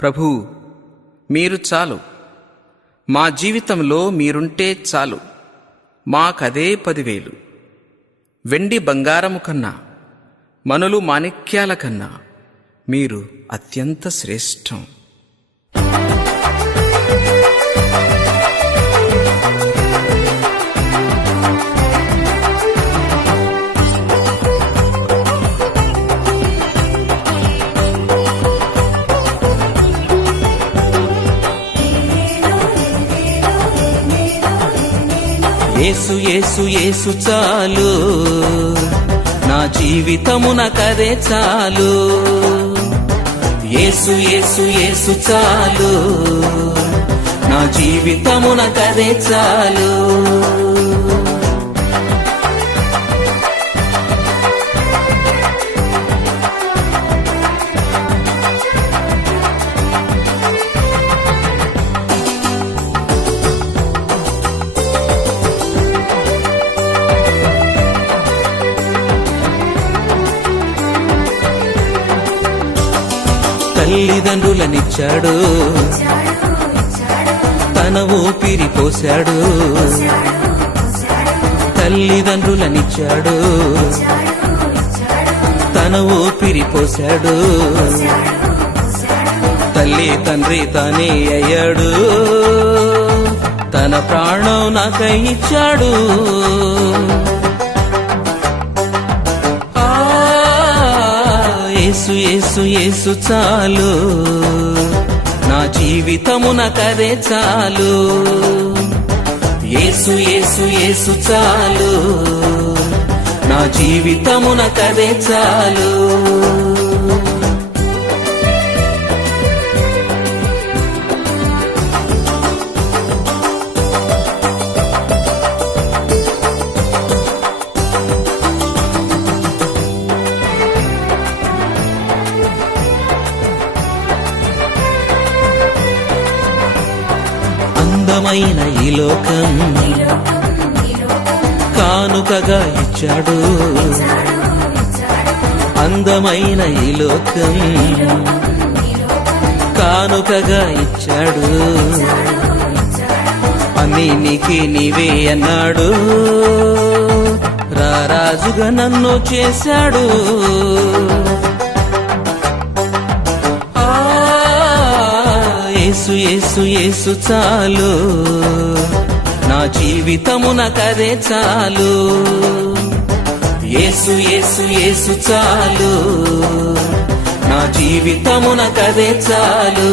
ప్రభూ, మీరు చాలు, మా జీవితంలో మీరుంటే చాలు. మాకదే 10,000. వెండి బంగారము కన్నా, మనులు మాణిక్యాల కన్నా మీరు అత్యంత శ్రేష్టం. యేసు యేసు యేసు చాలు, నా జీవితమునకదే చాలు. యేసు యేసు యేసు చాలు, నా జీవితమునకదే చాలు. తల్లిదండ్రులనిచ్చాడు, తన ఊపిరి పోశాడు. తల్లిదండ్రులనిచ్చాడు, తన ఊపిరి పోశాడు. తల్లి తండ్రి తానే అయ్యాడు, తన ప్రాణం నాకై ఇచ్చాడు. యేసు యేసు యేసు చాలు, నా జీవితమునకదే చాలు. యేసు యేసు యేసు చాలు, నా జీవితమునకదే చాలు. అందమైన ఈ లోకం కానుకగా ఇచ్చాడు. అందమైన ఈ లోకం కానుకగా ఇచ్చాడు. అన్నీ నీకే నీవే అన్నాడు, రారాజుగా నన్ను చేశాడు. యేసు యేసు యేసు చాలు, నా జీవితమునకదే చాలు. యేసు యేసు యేసు చాలు, నా జీవితమునకదే చాలు.